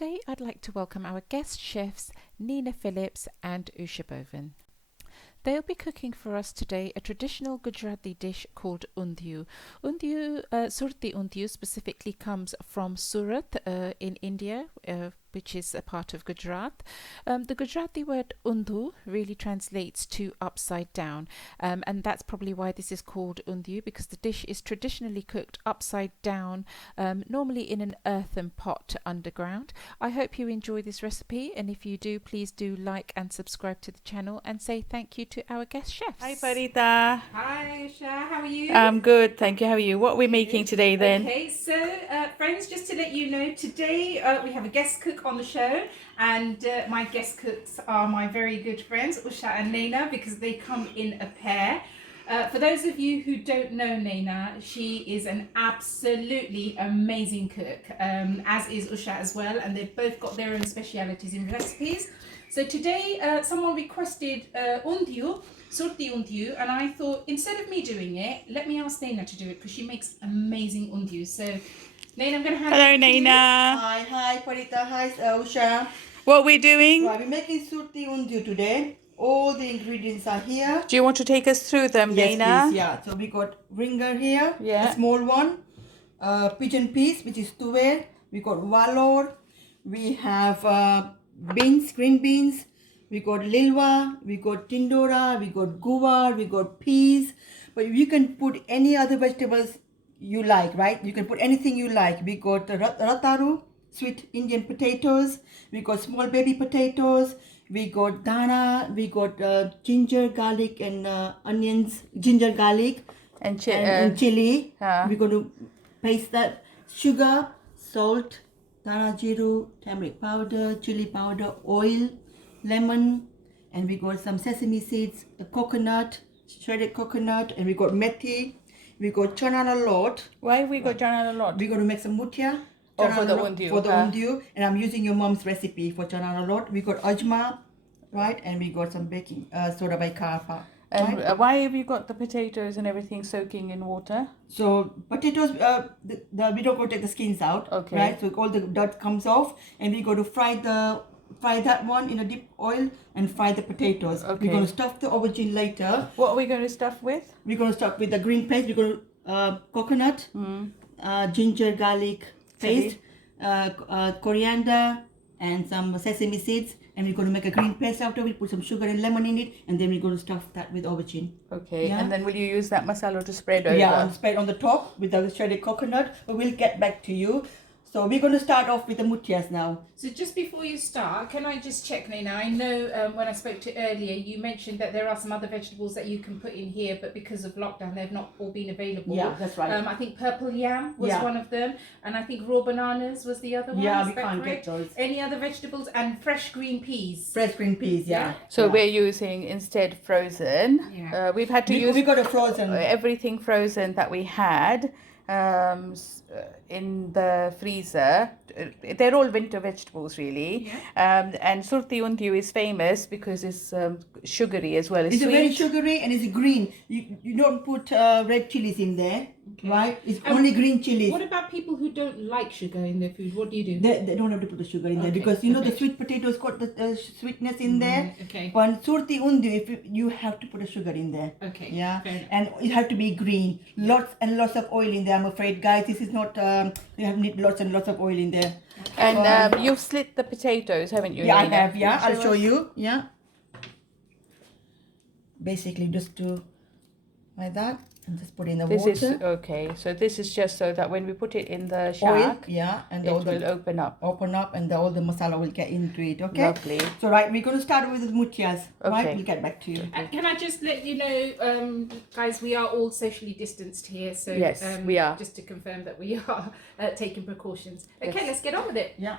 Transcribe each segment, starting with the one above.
Today I'd like to welcome our guest chefs Nina Phillips and Usha Bhovan. They'll be cooking for us today a traditional Gujarati dish called Undhiyu. Surti Undhiyu specifically comes from Surat in India, which is a part of Gujarat. The Gujarati word undhu really translates to upside down, and that's probably why this is called Undhiyu, because the dish is traditionally cooked upside down, normally in an earthen pot underground. I hope you enjoy this recipe, and if you do, please do like and subscribe to the channel and say thank you to our guest chefs. Hi Parita. Hi Usha, how are you? I'm good, thank you. How are you? What are we making today then? Okay, so friends, just to let you know, today we have a guest cook on the show, and my guest cooks are my very good friends Usha and Nina, because they come in a pair. For those of you who don't know Nina, she is an absolutely amazing cook, as is Usha as well, and they've both got their own specialities in recipes. So today someone requested Undhiyu, Surti Undhiyu, and I thought instead of me doing it, let me ask Nina to do it, because she makes amazing Undhiyu. So Nina, I'm going to hand Hello it to Nina. Hi Parita, hi Usha. What are we doing? Right, we're making Surti Undhiyu today. All the ingredients are here. Do you want to take us through them, Yes, Nina? please, yeah. So we got ringer here, Yeah. a small one, pigeon peas, which is tuver. We got valor. We have beans, green beans. We got lilwa. We got tindora. We got guvar. We got peas. But you can put any other vegetables you like, right? You can put anything you like. We got rataru, sweet Indian potatoes. We got small baby potatoes. We got dana. We got ginger, garlic, and onions. Ginger, garlic, And chili. yeah. We're going to paste that. Sugar, salt, dana jiru, turmeric powder, chili powder, oil, lemon, and we got some sesame seeds, a coconut, shredded coconut, and we got methi. We got chana a lot. Why have we got chana a lot? We're going to make some mutia. Oh, for the Undhiyu. For the Undhiyu. And I'm using your mom's recipe for chana a lot. We got ajma, right? And we got some baking soda bicarb. And Right? why have you got the potatoes and everything soaking in water? So potatoes, we don't go take the skins out, Okay. right? So all the dirt comes off, and we go to fry that one in a deep oil and fry the potatoes. Okay. We're going to stuff the aubergine later. What are we going to stuff with? We're going to stuff with the green paste. We're going to coconut, ginger, garlic paste, coriander, and some sesame seeds. And we're going to make a green paste after. We put some sugar and lemon in it, and then we're going to stuff that with aubergine. Okay, Yeah. and then will you use that masala to spread over? Yeah, and spread on the top with the shredded coconut. But we'll get back to you. So we're going to start off with the mutias now. So just before you start, can I just check, Nina? I know when I spoke to earlier, you mentioned that there are some other vegetables that you can put in here, but because of lockdown, they've not all been available. Yeah, that's right. I think purple yam was one of them, and I think raw bananas was the other one. Yeah, Is we that can't correct? get those. Any other vegetables and fresh green peas? Fresh green peas, yeah. So Yeah. we're using instead frozen. Yeah. We've had to use We got a frozen. everything frozen that we had in the freezer. They're all winter vegetables, really. Yeah. And Surti Undhiyu is famous because it's sugary as well. It's sweet. very sugary and it's green. You don't put red chilies in there, right? It's only green chilies. What about people who don't like sugar in their food? What do you do? They don't have to put the sugar in there, Okay, because you know the perfect. sweet potatoes got the sweetness in there. Right, okay. But Surti Undhiyu, if you have to put a sugar in there. Okay, Yeah. fair enough. And it has to be green. Lots and lots of oil in there. I'm afraid, guys. This is not. You have need lots and lots of oil in there. And you've slit the potatoes, haven't you? Yeah, I Nina? have. Yeah, I'll show us. you. Yeah. Basically, just do like that and just put in the This water. is okay. So this is just so that when we put it in the Oil. shack, Yeah, and it all will the open up. open up and all the masala will get into it. Okay. Lovely. So right, we're going to start with the mutias. Right, Okay. we'll get back to you. Can I just let you know, guys, we are all socially distanced here. So Yes, we are. Just to confirm that we are taking precautions. Okay, Yes. let's get on with it. Yeah.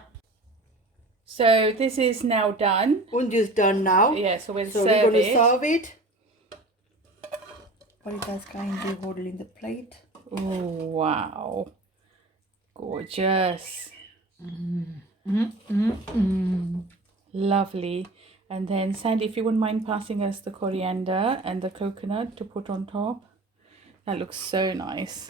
So this is now done. Undhiyu is done now. Yeah, so we'll So serve we're going it. to serve it. Parita's kindly holding the plate. Oh, wow. Gorgeous. Lovely. And then, Sandy, if you wouldn't mind passing us the coriander and the coconut to put on top. That looks so nice.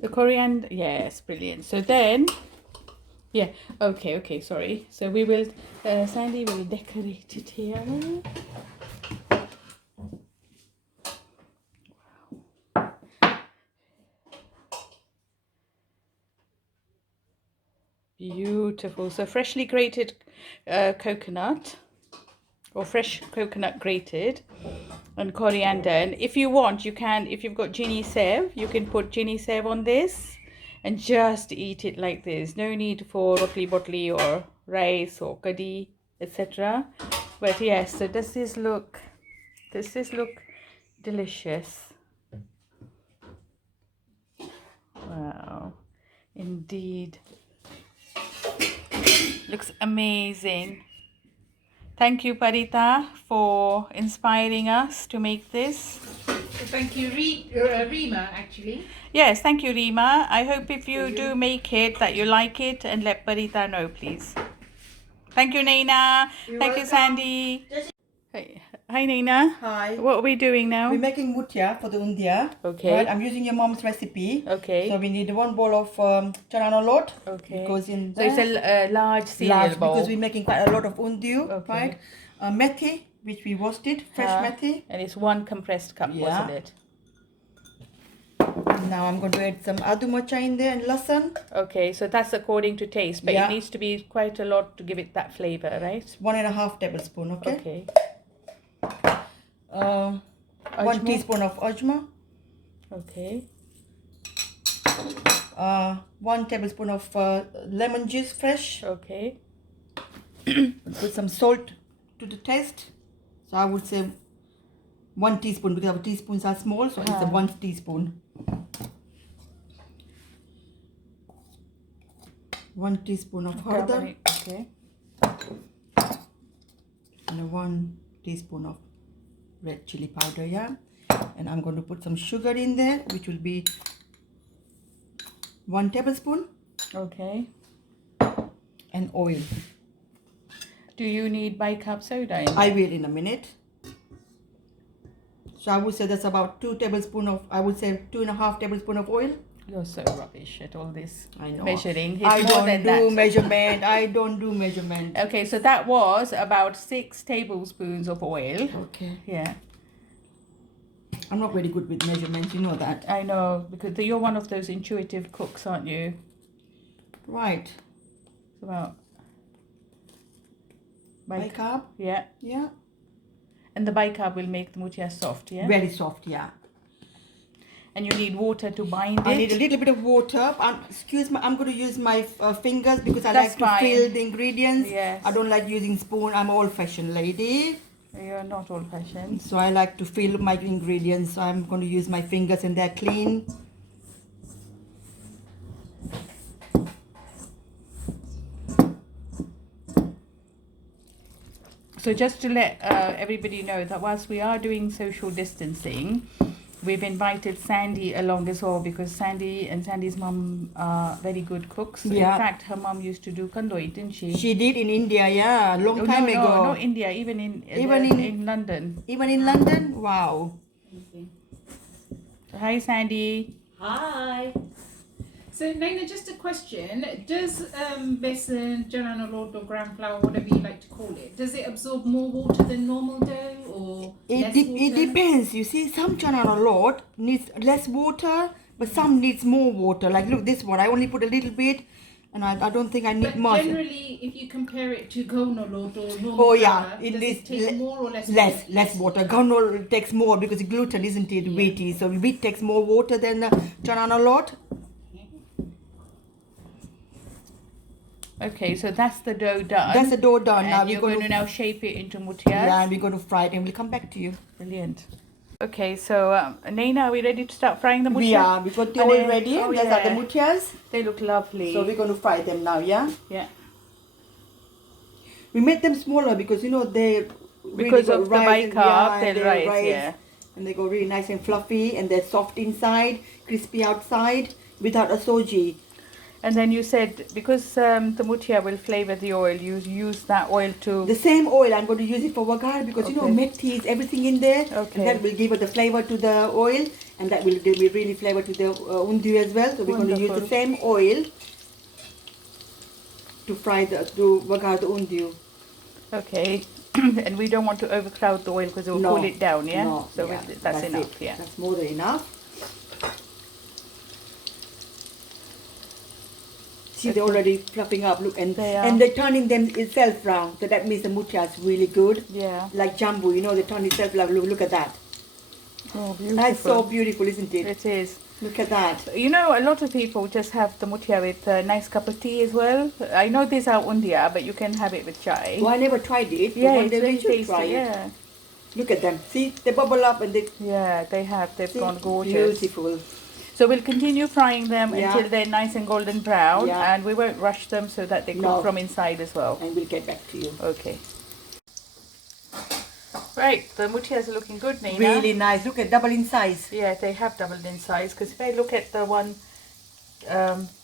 The coriander, yes, brilliant. So then, yeah, okay, sorry. So we will, Sandy will decorate it here. Beautiful. So freshly grated coconut, or fresh coconut grated, and coriander. And if you want, you can, if you've got ginny sev, you can put ginny sev on this and just eat it like this. No need for rotli or rice or kadhi, etc. But yes, so does this look delicious? Wow, indeed. Looks amazing. Thank you, Parita, for inspiring us to make this. Thank you, Rima, actually. Yes, thank you, Rima. I hope if you do make it that you like it, and let Parita know, please. Thank you, Naina. Thank you, Sandy. Hey. Hi, Naina. Hi. What are we doing now? We're making mutia for the undia. Okay. Right, I'm using your mom's recipe. Okay. So we need 1 bowl of chana lot. Okay. It goes in So there. it's a large cereal Large, bowl. because we're making quite a lot of undiyu, Okay. right? Methi, which we roasted, fresh methi. And it's 1 compressed cup, wasn't it? Now I'm going to add some adu mocha in there and lasan. Okay, so that's according to taste, but Yeah. it needs to be quite a lot to give it that flavor, right? 1.5 tablespoon, okay? Okay. 1 Ajma? teaspoon of ajma. Okay. 1 tablespoon of lemon juice, fresh. Okay. Put some salt to the taste. So I would say 1 teaspoon, because our teaspoons are small, so it's a 1 teaspoon. 1 teaspoon of hardar Okay. and 1 teaspoon of red chili powder, yeah. And I'm going to put some sugar in there, which will be 1 tablespoon, Okay. and oil. Do you need bicarb soda in I there? will in a minute. So I would say that's about 2 tablespoons of, I would say 2.5 tablespoons of oil. You're so rubbish at all this I know. measuring. It's I more don't than do that. measurement. I don't do measurement. Okay, so that was about 6 tablespoons of oil. Okay. Yeah, I'm not very good with measurements, you know that. I know, because you're one of those intuitive cooks, aren't you? Right. It's about Bicarb. Yeah, Yeah. and the bicarb will make the mutia soft, yeah? Very soft, yeah. And you need water to bind it. I need a little bit of water. Excuse me, I'm going to use my fingers because I That's like to fine. feel the ingredients. Yes. I don't like using spoon. I'm an old-fashioned lady. You're not old-fashioned. So I like to feel my ingredients. So I'm going to use my fingers and they're clean. So just to let everybody know that whilst we are doing social distancing, we've invited Sandy along as well, because Sandy and Sandy's mum are very good cooks. Yeah. In fact, her mum used to do kandoi, didn't she? She did in India, yeah, a long Oh, time no, ago. No, not India, even in London. Even in London? Wow. Hi, Sandy. Hi. So, Naina, just a question. Does besan, jana or gram flour, whatever you like to call it, does it absorb more water than normal dough or less water? It depends. You see, some chana lot needs less water, but some needs more water. Like, look, this one, I only put a little bit, and I don't think I need But much. generally, if you compare it to gonolod or normal Oh, yeah, flour, it does is it take more or less less, water? less water. Ganol takes more because gluten, isn't it, wheaty? So wheat takes more water than chana lot. Okay, so that's the dough done. That's the dough done. And Now you're we're going to now shape it into mutias. Yeah, and we're going to fry it, and we'll come back to you. Brilliant. Okay, so Naina, are we ready to start frying the mutias? We are. We got the And oil then- ready. oh, These are the yeah. mutias. They look lovely. So we're going to fry them now. Yeah. Yeah. We made them smaller because you know they Because really of the rise bicarb, and they'll rise, yeah. And they go really nice and fluffy, and they're soft inside, crispy outside, without a soji. And then you said because the mutia will flavor the oil, you use that oil to. The same oil I'm going to use it for vagar because you know Okay. methi is everything in there, Okay. and that will give it the flavor to the oil, and that will give me really flavor to the undhiyu as well. So we're going to use the Wonderful. same oil to vagar the undhiyu. Okay. And we don't want to overcloud the oil because it will No, cool it down, yeah? no, So yeah, that's enough, it. yeah. That's more than enough. See, they're already fluffing up. Look, and They are. and they're turning them itself round. So that means the mutia is really good. Yeah. Like jambu, you know, they turn itself round. Look at that. Oh, beautiful. That's so beautiful, isn't it? It is. Look at that. You know, a lot of people just have the mutia with a nice cup of tea as well. I know these are undia, but you can have it with chai. Well, I never tried it. But Yeah, one it's day we very should tasty. try it. Yeah. Look at them. See, they bubble up and they. Yeah, they have. They've See, gone gorgeous. beautiful. So we'll continue frying them Yeah. until they're nice and golden brown, Yeah. and we won't rush them so that they cook No. from inside as well. And we'll get back to you. Okay. Right, the mutias are looking good, Nina. Really nice. Look at double in size. Yeah, they have doubled in size because if I look at the one,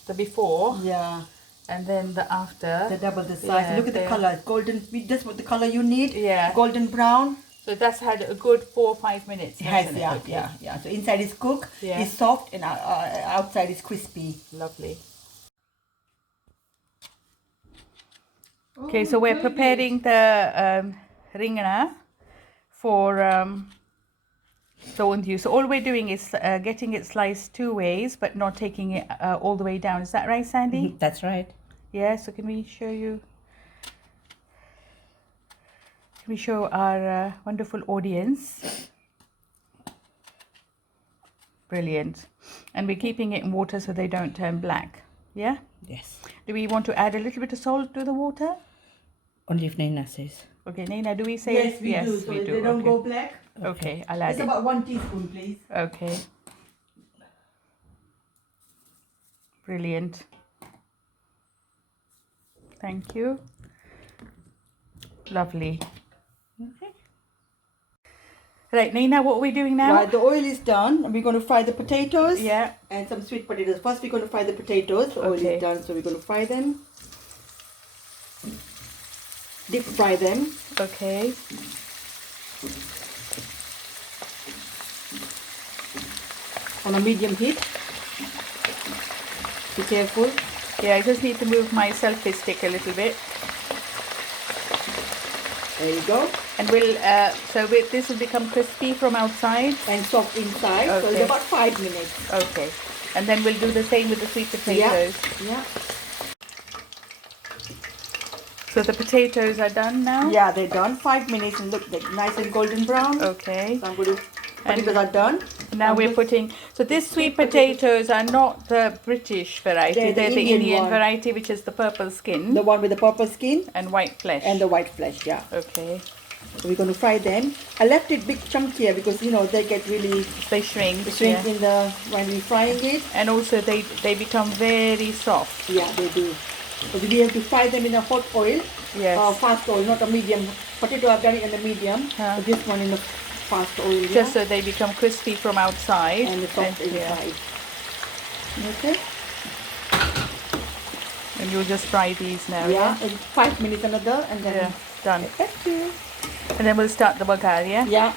the before Yeah, and then the after. they double the size. Yeah, Look at the they are. color. It's golden. Just what the color you need. Yeah. Golden brown. So that's had a good 4 or 5 minutes. It has, hasn't it? yeah, Okay. yeah. So inside is cooked, Yeah. it's soft, and outside is crispy. Lovely. Okay, so we're preparing the ringana for the undhiyu. So all we're doing is getting it sliced 2 ways, but not taking it all the way down. Is that right, Sandy? That's right. Yeah. So can we show you? Can we show our wonderful audience? Brilliant. And we're keeping it in water so they don't turn black. Yeah. Yes. Do we want to add a little bit of salt to the water? Only if Naina says. Okay, Nina, do we say Yes, we do. So we they don't okay. go black. Okay, I'll add It's it. about 1 teaspoon, please. Okay. Brilliant. Thank you. Lovely. Okay. Right, Nina, what are we doing now? Right, the oil is done. We're going to fry the potatoes. Yeah. And some sweet potatoes. First, we're going to fry the potatoes. The oil Okay. is done, so we're going to fry them. Deep fry them. Okay. On a medium heat. Be careful. Yeah, I just need to move my selfie stick a little bit. There you go. And this will become crispy from outside. And soft inside. So Okay. it's about 5 minutes. Okay. And then we'll do the same with the sweet potatoes. Yeah. So the potatoes are done now? Yeah, they're done. 5 minutes and look, they're nice and golden brown. Okay. So I'm going to. Potatoes are done. Now I'm we're just- putting, so these sweet potatoes are not the British variety, They're they're the the Indian Indian one. variety, which is the purple skin The one with the purple skin and white flesh. and the white flesh. Yeah. Okay, So we're going to fry them. I left it big chunkier because you know they get really they shrink. shrink Yeah. in the when we're frying it. And also they become very soft. Yeah, they do. But we have to fry them in a hot oil. Yes. Fast oil, not a medium. Potato I've done it in the medium. Huh. But this one in the fast oil. Just so they become crispy from outside. and the soft yeah. inside. Okay. And you'll just fry these now. Yeah. And 5 minutes another, and then Yeah, done. get back to you. And then we'll start the bagar, yeah? Yeah.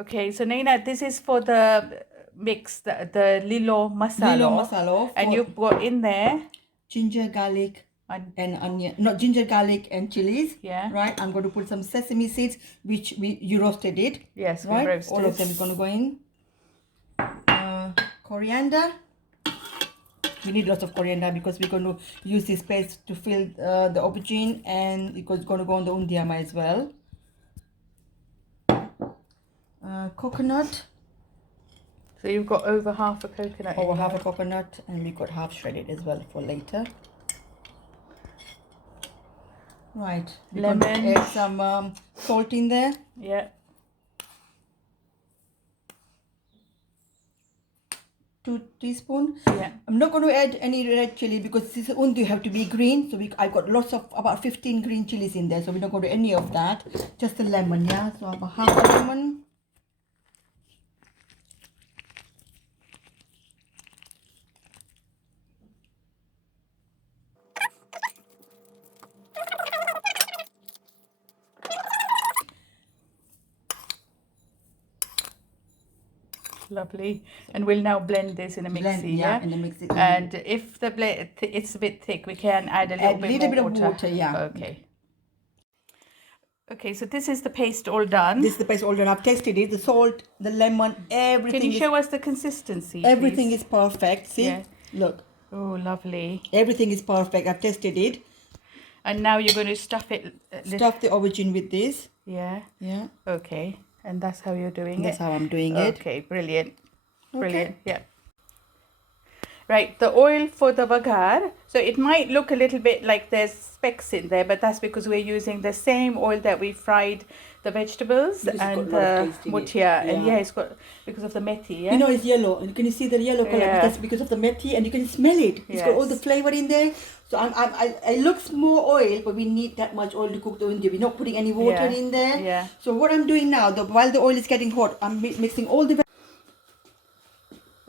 Okay, so Naina, this is for the mix, the lilo masala. Lilo masala And for- you've got in there, Ginger, garlic, and and onion. Not ginger, garlic, and chilies. Yeah. Right. I'm going to put some sesame seeds, which you roasted it. yes, we Right. roasted. All of them is going to go in. Coriander. We need lots of coriander because we're going to use this paste to fill the aubergine, and it's going to go on the undiyama as well. Coconut. So you've got over half a coconut. Over in half a there. coconut, and we got half shredded as well for later. Right. We're going to Lemon. add some salt in there. Yeah. 2 teaspoons. Yeah. I'm not going to add any red chili because this undi have to be green. So I got lots of about 15 green chilies in there. So we're not going to do any of that. Just the lemon, yeah. So about half a lemon. Lovely. And we'll now blend this in a mixie, Blend, yeah? in the mixie. And if the it's a bit thick, we can add a little Add bit little more bit of water. water, yeah. Okay. Okay, so this is the paste all done. This is the paste all done. I've tasted it. The salt, the lemon, everything. Can you show us the consistency, everything please? is perfect. See? Yeah. Look. Oh, lovely. Everything is perfect. I've tested it. And now you're going to stuff it. Stuff the aubergine with this. Yeah. Yeah. Okay. And that's how you're doing That's it? how I'm doing it. Okay, brilliant. Okay. Brilliant, yeah. Right, the oil for the vagar. So it might look a little bit like there's specks in there, but that's because we're using the same oil that we fried the vegetables Because it's got and a lot of the taste in it. mutia. And Yeah. yeah, it's got, because of the methi, yeah? You know it's yellow. And can you see the yellow color? Yeah. That's because of the methi, and you can smell it. It's got all the Yes. flavor in there. So it looks more oil, but we need that much oil to cook the undi. We're not putting any water Yeah. in there. Yeah. So what I'm doing now, while the oil is getting hot, I'm mixing all the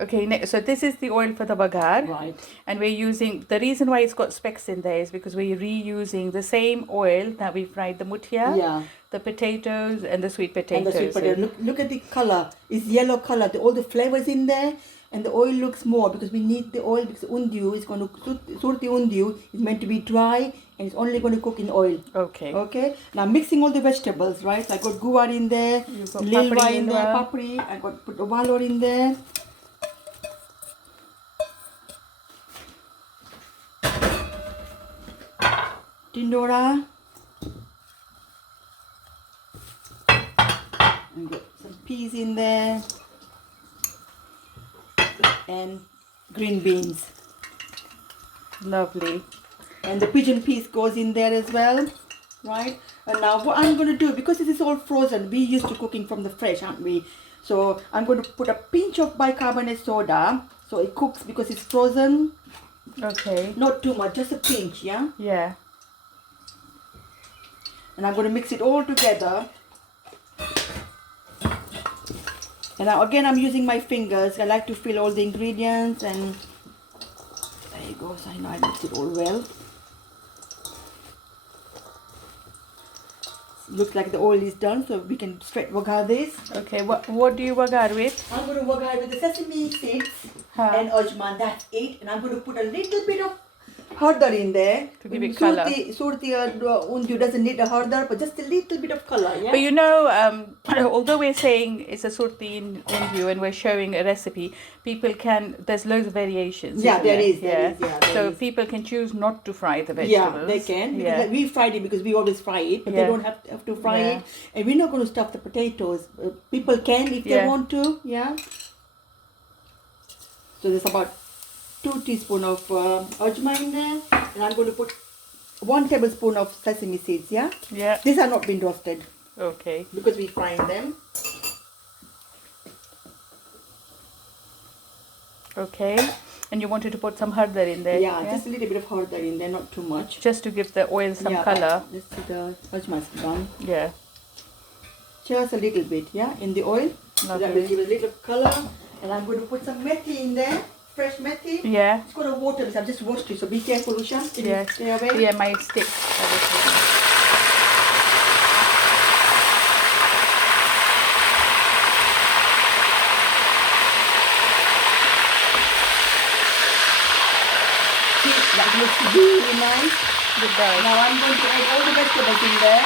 Okay, so this is the oil for the vagar. Right. And we're using, the reason why it's got specks in there is because we're reusing the same oil that we fried the mutia, Yeah. the potatoes and the sweet And potatoes. the sweet potato. Look at the color. It's yellow color. All the flavors in there, and the oil looks more because we need the oil because undiyu is going to surti undhiyu is meant to be dry and it's only going to cook in oil. Okay. Okay. Now mixing all the vegetables, right? So I got guar in there, You've got lilwa papri in as there, well. papri. I got put the valor in there. Tindora. And got some peas in there. And green beans. Lovely. And the pigeon peas goes in there as well, right? And now what I'm going to do, because this is all frozen, we used to cooking from the fresh, aren't we? So I'm going to put a pinch of bicarbonate soda so it cooks because it's frozen. Okay. Not too much, just a pinch, yeah? Yeah. And I'm going to mix it all together. And now again I'm using my fingers. I like to feel all the ingredients, and there you go. So I know I mixed it all well. Looks like the oil is done, so we can straight vagar this. Okay, what do you vagar with? I'm going to vagar with the sesame seeds and ajman. That's it. And I'm going to put a little bit of hardar in there To give it colour. Surti Undhiyu doesn't need a hardar, but just a little bit of color. Yeah. But you know, although we're saying it's a Surti Undhiyu and we're showing a recipe, people can, there's loads of variations. Yeah, isn't there there? is, there is, yeah, there So is. people can choose not to fry the Yeah, vegetables. they can. Because Yeah. like, we fried it because we always fry it, but Yeah. they don't have to fry Yeah. it. And we're not going to stuff the potatoes. People can if they Yeah. want to. Yeah. So there's about 2 teaspoons of ajma in there, and I'm going to put 1 tablespoon of sesame seeds. Yeah. Yeah. These are not been roasted Okay. because we're frying them. Okay. And you wanted to put some hardar in there. Yeah, just a little bit of hardar in there, not too much. Just to give the oil some Yeah, color. Let's see the ajma is done. Yeah. Just a little bit, yeah, in the oil. So that will Lovely. give a little color. And I'm going to put some methi in there, fresh methi. Yeah. It's got a water, because I've just washed it, so be careful, Usha. Can you Yeah. stay away? Yeah, my stick. obviously. See, that looks really nice. Goodbye. Now I'm going to add all the vegetables in there.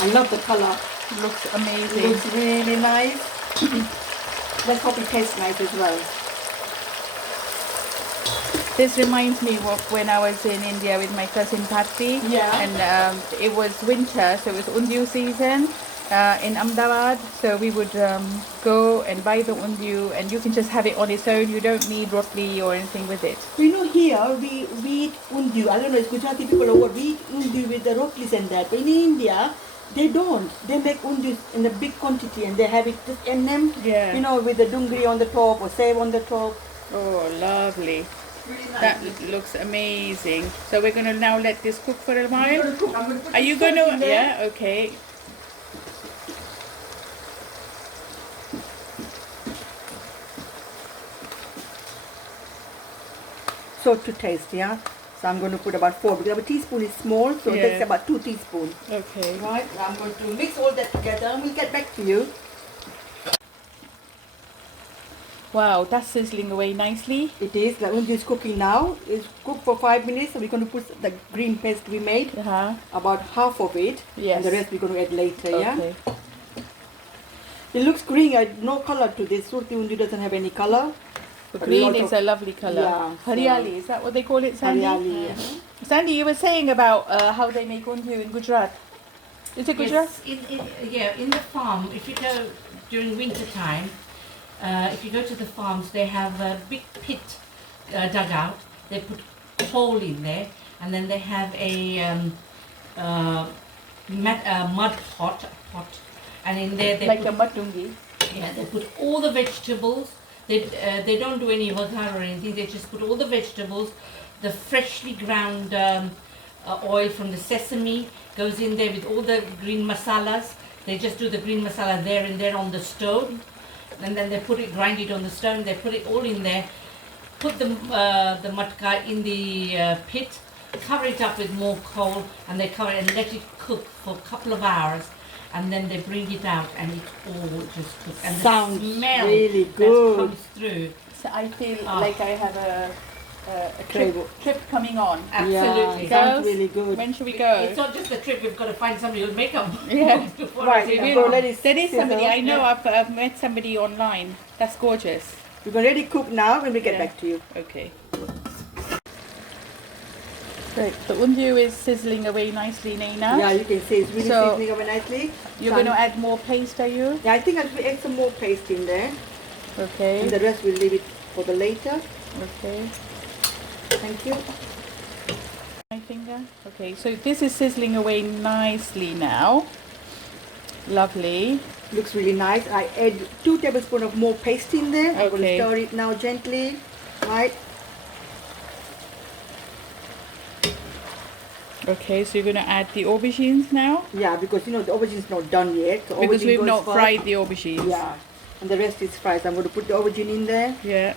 I love the color. Looks It amazing. looks really nice. Let's hope it tastes nice as well. This reminds me of when I was in India with my cousin Parita. Yeah. And it was winter, so it was Undhiyu season in Ahmedabad. So we would go and buy the Undhiyu, and you can just have it on its own. You don't need rotli or anything with it. You know, here we eat undhiyu. I don't know, it's Gujarati people or what. We eat undhiyu with the rotlis and that. But in India, they don't. They make undhiyu in a big quantity and they have it just in them. Yeah. You know, with the dungri on the top or save on the top. Oh, lovely. Really nice. That looks amazing. So we're going to now let this cook for a I'm while. gonna cook. I'm gonna put Are you the going salt in to? there. Yeah, okay. salt to taste, yeah. So I'm going to put about 4 because a teaspoon is small, so it takes Yeah. about 2 teaspoons. Okay. Right, I'm going to mix all that together and we'll get back to you. Wow, that's sizzling away nicely. It is, the undhiyu is cooking now. It's cooked for 5 minutes, so we're going to put the green paste we made, Uh-huh. about half of it, Yes. and the rest we're going to add later, yeah. Okay. It looks green, no color to this. Surti Undhiyu doesn't have any color. The But green lot is of- a lovely colour. Yeah, so- Haryali, is that what they call it, Sandy? Haryali, yeah. Sandy, you were saying about how they make undhiyu in Gujarat. Is it Gujarat? Yes, in the farm, if you go during winter time, if you go to the farms, they have a big pit dug out. They put coal in there, and then they have a mud pot, and in there they Like put, a matungi. yeah, they put all the vegetables. They don't do any vagar or anything. They just put all the vegetables, the freshly ground oil from the sesame goes in there with all the green masalas. They just do the green masala there and there on the stove, and then they grind it on the stone. They put it all in there. Put the matka in the pit, cover it up with more coal, and they cover it and let it cook for a couple of hours. And then they bring it out, and it all just cooks. And Sounds the smell really that good. comes through, So I feel Ah. like I have a trip coming on. absolutely. Yeah, sounds Girls, really good. When should we It's go? not just the trip, we've got to find somebody who'll make them. Yeah. Right, we so let it There is somebody, sizzle. I know, I've met somebody online. That's gorgeous. We're going to let it cook now when we get Yeah. back to you. Okay. Right, the undhiyu is sizzling away nicely, Naina. Yeah, you can see it's really So- seasoning away nicely. You're So going to I'm- add more paste, are you? Yeah, I think I'll add some more paste in there, Okay. and the rest we'll leave it for the later. Okay. Thank you. My finger. Okay, so this is sizzling away nicely now. Lovely. Looks really nice. I add 2 tablespoons of more paste in there. I'm going Okay. to stir it now gently. Right. Okay, so you're going to add the aubergines now? Yeah, because you know the aubergine is not done yet. So Because aubergine we've goes not first. fried the aubergines. Yeah, and the rest is fried. So I'm going to put the aubergine in there. Yeah.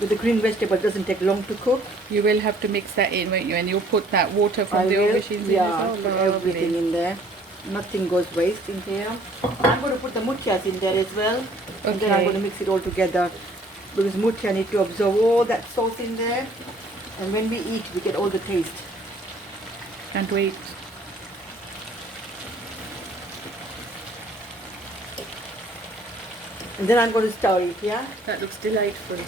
With the green vegetable, it doesn't take long to cook. You will have to mix that in, won't you? And you'll put that water from I the will, aubergines yeah, in as put well. everything in there. Nothing goes waste in here. I'm going to put the muthias in there as well. And then I'm Okay. going to mix it all together. Because muthia need to absorb all that sauce in there. And when we eat, we get all the taste. Can't wait. And then I'm going to stir it, yeah? That looks delightful.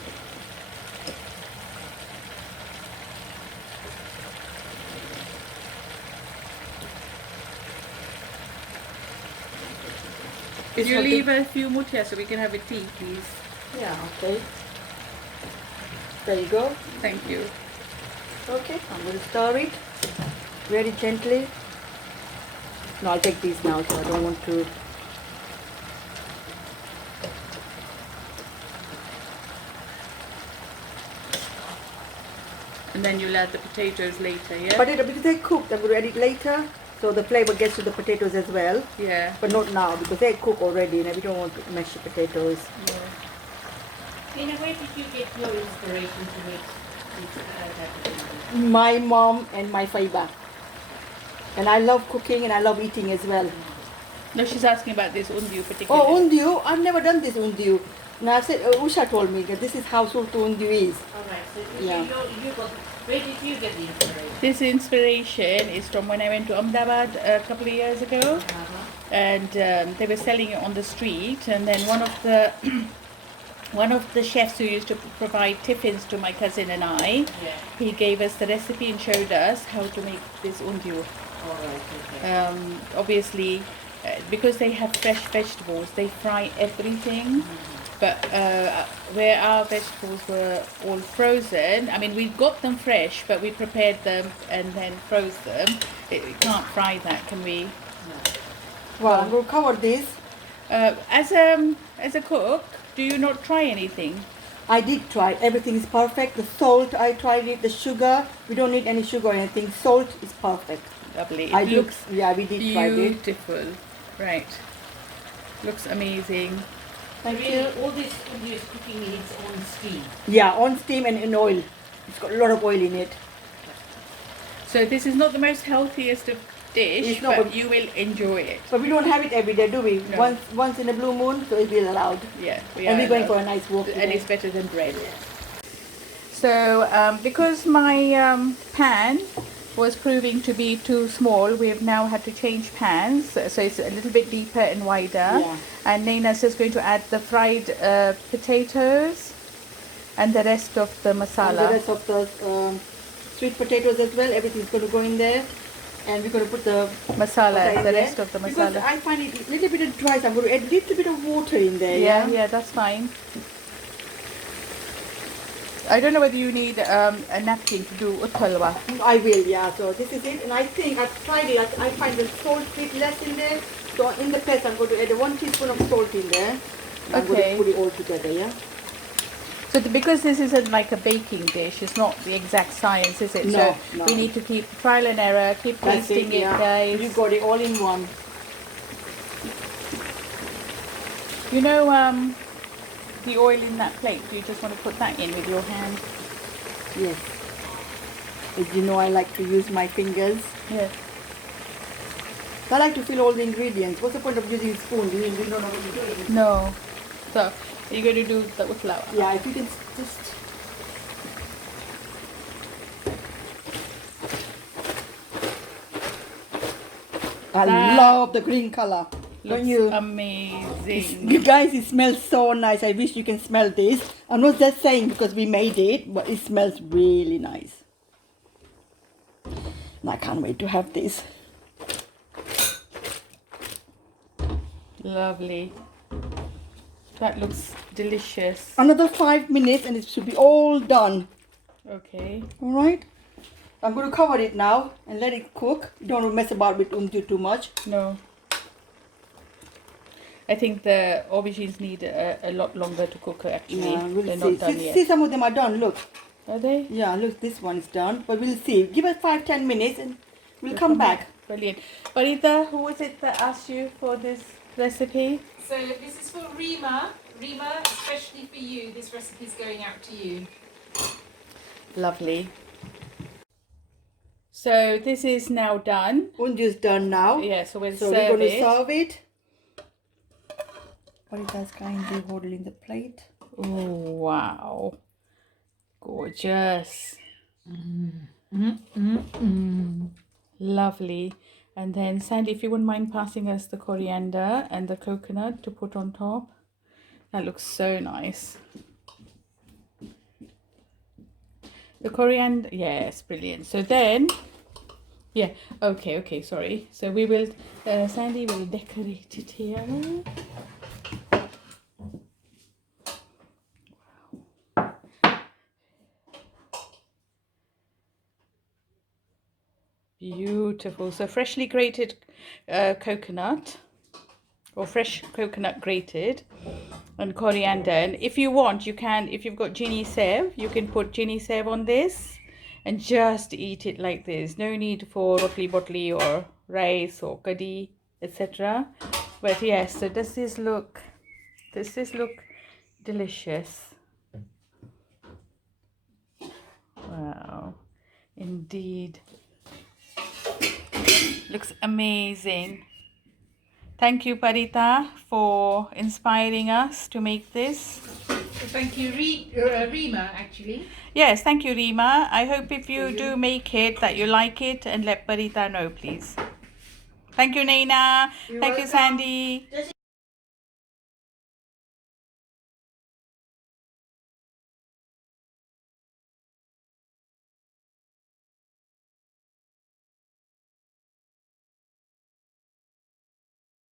Could It's you for the- leave a few mutia so we can have a tea, please? Yeah, okay. There you go. Thank you. Okay, I'm going to stir it very gently. No, I'll take these now, so I don't want to. And then you'll add the potatoes later, yeah? Potato, because they're cooked, I'm going to add it later. So the flavor gets to the potatoes as well. Yeah. But not now, because they're cooked already and we don't want to mash the potatoes. In a way, did you get your inspiration to make that? My mom and my fiber. And I love cooking and I love eating as well. No, she's asking about this undhiyu particularly. Oh, undhiyu, I've never done this undhiyu. Now I said, Usha told me that this is how Surti Undhiyu is. Alright, so Yeah. you got, where did you get the inspiration? This inspiration is from when I went to Ahmedabad a couple of years ago. And they were selling it on the street, and then one of the one of the chefs who used to provide tiffins to my cousin and I, Yeah. he gave us the recipe and showed us how to make this undhiyu. Alright, okay. Obviously, because they have fresh vegetables, they fry everything. But where our vegetables were all frozen, I mean, we got them fresh, but we prepared them and then froze them. We can't fry that, can we? Well, I'm going to cover this. As a cook, do you not try anything? I did try. Everything is perfect. The salt, I tried it. The sugar, we don't need any sugar or anything. Salt is perfect. Lovely. I It did, looks yeah, we did try it. beautiful. Right. Looks amazing. Thank Really, you. all this Undhiyu is cooking is on steam. Yeah, on steam and in oil. It's got a lot of oil in it. So this is not the most healthiest of dish, It's not, but but- you will enjoy it. But we don't have it every day, do we? No. Once in a blue moon, so it will allowed. Yeah. And we're going allowed. for a nice walk And today. it's better than bread. So because my pan was proving to be too small, we have now had to change pans, so it's a little bit deeper and wider. Yeah. And Naina's just going to add the fried potatoes and the rest of the And masala. the rest of the sweet potatoes as well, everything's going to go in there. And we're going to put the Masala, in the there. rest of the Because masala. I find it a little bit dry, so I'm going to add a little bit of water in there. Yeah, that's fine. I don't know whether you need a napkin to do uthalwa. I will, yeah. So this is it. And I think I've tried it. I find the salt bit less in there. So in the paste, I'm going to add 1 teaspoon of salt in there. And I'm going Okay. to put it all together, yeah. So because this isn't like a baking dish, it's not the exact science, is it? No, So no. we need to keep trial and error, keep That's tasting it, yeah. guys. You got it all in one. You know the oil in that plate, you just want to put that in with your hand. Yes. As you know, I like to use my fingers. Yeah. I like to feel all the ingredients. What's the point of using a spoon? You don't know what you're doing. No. So you're going to do the utlawa. Yeah, if you can just... I That love the green color. Looks Don't you? amazing. You guys, it smells so nice. I wish you can smell this. I'm not just saying because we made it, but it smells really nice. And I can't wait to have this. Lovely. That looks delicious. Another 5 minutes and it should be all done. Okay. All right. I'm going to cover it now and let it cook. Don't mess about with undhiyu too much. No. I think the aubergines need a lot longer to cook actually. Yeah, we'll They're see. not done See, yet. see, some of them are done. Look. Are they? Yeah, look, this one is done. But we'll see. Give us 5-10 minutes and we'll come back. Brilliant. Parita, who was it that asked you for this recipe? So this is for Rima. Rima, especially for you, this recipe is going out to you. Lovely. So this is now done. Undhiyu is done now. Yeah, so we'll So serve we're going it. to serve it. Parita's kindly holding the plate. Oh, wow. Gorgeous. Lovely. And then Sandy, if you wouldn't mind passing us the coriander and the coconut to put on top. That looks so nice. The coriander, yes, brilliant. So then, yeah, okay, sorry. So we will, Sandy will decorate it here. Beautiful. So freshly grated coconut or fresh coconut grated and coriander. And if you want, you can, if you've got Ginny Sev, you can put Ginny Sev on this and just eat it like this. No need for rotli botli or rice or kadhi, etc. But yes, so does this look delicious? Wow, indeed. Looks amazing. Thank you, Parita, for inspiring us to make this. So thank you, Rima, actually. Yes, thank you, Rima. I hope if you do make it, that you like it and let Parita know, please. Thank you, Naina. Thank you, Sandy.